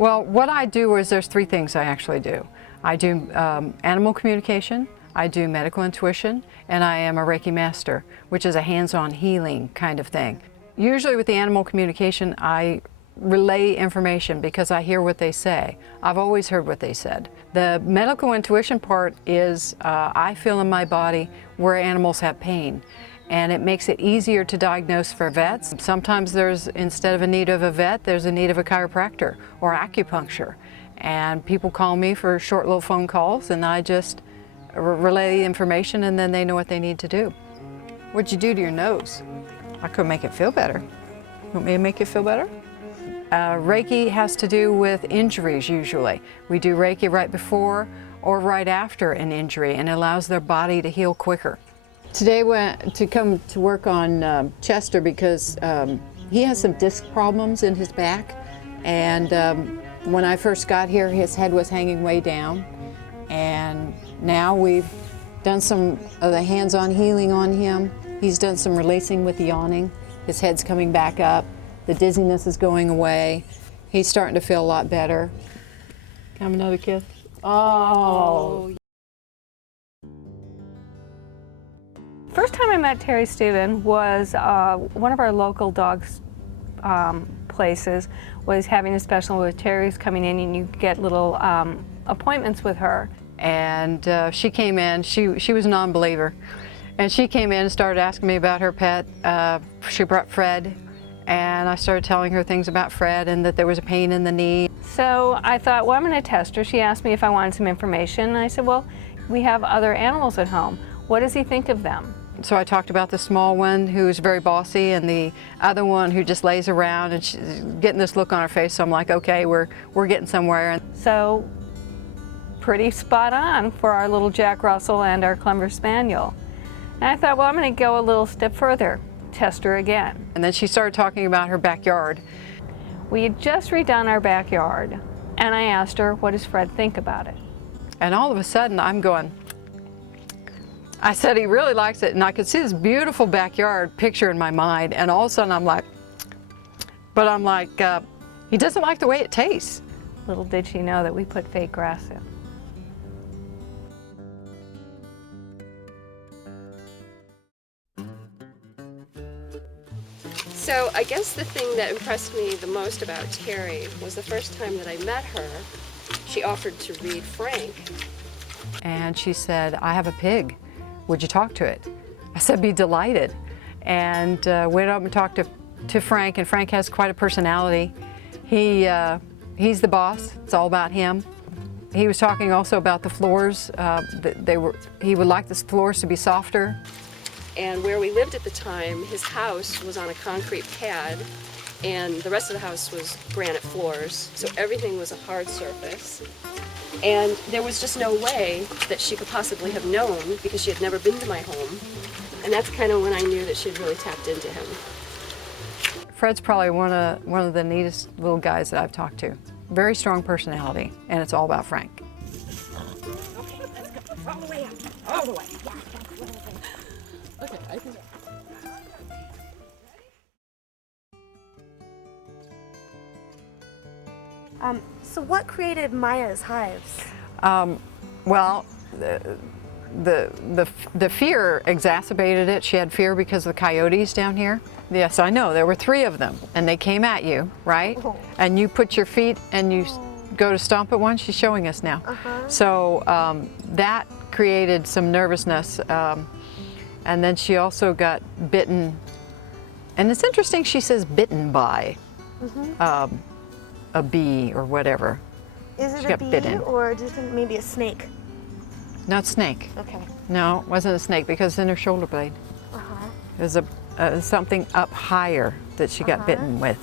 Well, what I do is there's three things I actually do. I do animal communication, I do medical intuition, and I am a Reiki master, which is a hands-on healing kind of thing. Usually with the animal communication, I relay information because I hear what they say. I've always heard what they said. The medical intuition part is I feel in my body where animals have pain, and it makes it easier to diagnose for vets. Sometimes there's, instead of a need of a vet, there's a need of a chiropractor or acupuncture. And people call me for short little phone calls, and I just relay the information, and then they know what they need to do. What'd you do to your nose? I could make it feel better. Want me to make it feel better? Reiki has to do with injuries usually. We do Reiki right before or right after an injury, and it allows their body to heal quicker. Today went to come to work on Chester because he has some disc problems in his back, and when I first got here his head was hanging way down, and now we've done some of the hands-on healing on him. He's done some releasing with the yawning. His head's coming back up. The dizziness is going away. He's starting to feel a lot better. Have another kiss. Oh. First time I met Terri Steuben was one of our local dogs places was having a special where Terry's coming in and you get little appointments with her. And she came in, she was a non-believer. And she came in and started asking me about her pet. She brought Fred, and I started telling her things about Fred and that there was a pain in the knee. So I thought, well, I'm going to test her. She asked me if I wanted some information, and I said, well, we have other animals at home. What does he think of them? So I talked about the small one who's very bossy, and the other one who just lays around, and she's getting this look on her face. So I'm like, okay, we're getting somewhere. So pretty spot on for our little Jack Russell and our Clumber Spaniel. And I thought, well, I'm going to go a little step further, test her again. And then she started talking about her backyard. We had just redone our backyard, and I asked her, what does Fred think about it? And all of a sudden, I'm going, I said he really likes it, and I could see this beautiful backyard picture in my mind, and all of a sudden I'm like, he doesn't like the way it tastes. Little did she know that we put fake grass in. So I guess the thing that impressed me the most about Terri was the first time that I met her, she offered to read Frank. And she said, I have a pig. Would you talk to it? I said, be delighted. And went up and talked to Frank, and Frank has quite a personality. He's the boss. It's all about him. He was talking also about the floors. He would like the floors to be softer. And where we lived at the time, his house was on a concrete pad, and the rest of the house was granite floors, so everything was a hard surface. And there was just no way that she could possibly have known, because she had never been to my home. And that's kind of when I knew that she'd really tapped into him. Fred's probably one of the neatest little guys that I've talked to. Very strong personality, and it's all about Frank. Okay, let's go all the way up, all the way. Yeah, okay, I think. So what created Maya's hives? Well, the fear exacerbated it. She had fear because of the coyotes down here. Yes, I know. There were 3 of them, and they came at you, right? Oh. And you put your feet and you go to stomp at one. She's showing us now. So that created some nervousness. And then she also got bitten. And it's interesting, she says bitten by a bee or whatever. Is it She a got bee bitten. or do you think maybe a snake? Not snake. Okay. No, it wasn't a snake because it's in her shoulder blade. It was something up higher that she got bitten with.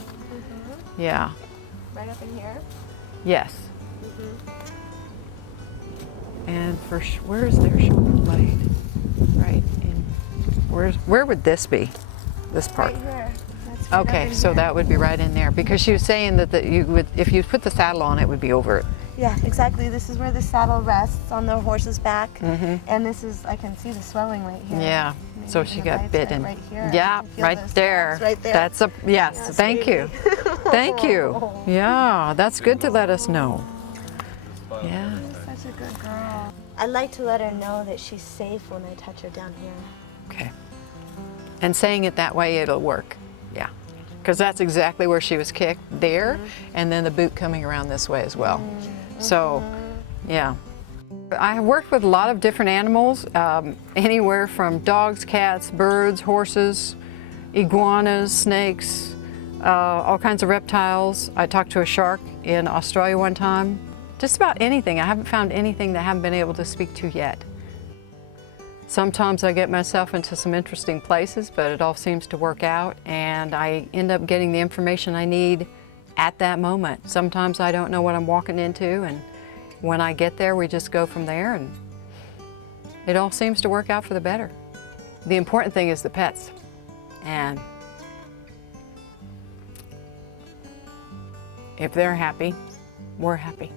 Yeah. Right up in here? Yes. And for where is their shoulder blade? Right in. Where would this be? This part. Right here. That's right up Okay, in so here. that would be right in there because she was saying that you would, if you put the saddle on, it would be over it. Yeah, exactly. This is where the saddle rests on the horse's back, and this is, I can see the swelling right here. Yeah. So Maybe she the got vibes bitten. right here. I Yeah, can feel right those there. stabs right there. That's a yes. Yes, Thank baby. you. Thank you. Yeah, that's good to let us know. Yeah. Such a good girl. I like to let her know that she's safe when I touch her down here. Okay. And saying it that way, it'll work. Yeah. Because that's exactly where she was kicked, there, and then the boot coming around this way as well. So, yeah. I have worked with a lot of different animals, anywhere from dogs, cats, birds, horses, iguanas, snakes, all kinds of reptiles. I talked to a shark in Australia one time. Just about anything. I haven't found anything that I haven't been able to speak to yet. Sometimes I get myself into some interesting places, but it all seems to work out, and I end up getting the information I need at that moment. Sometimes I don't know what I'm walking into, and when I get there, we just go from there, and it all seems to work out for the better. The important thing is the pets, and if they're happy, we're happy.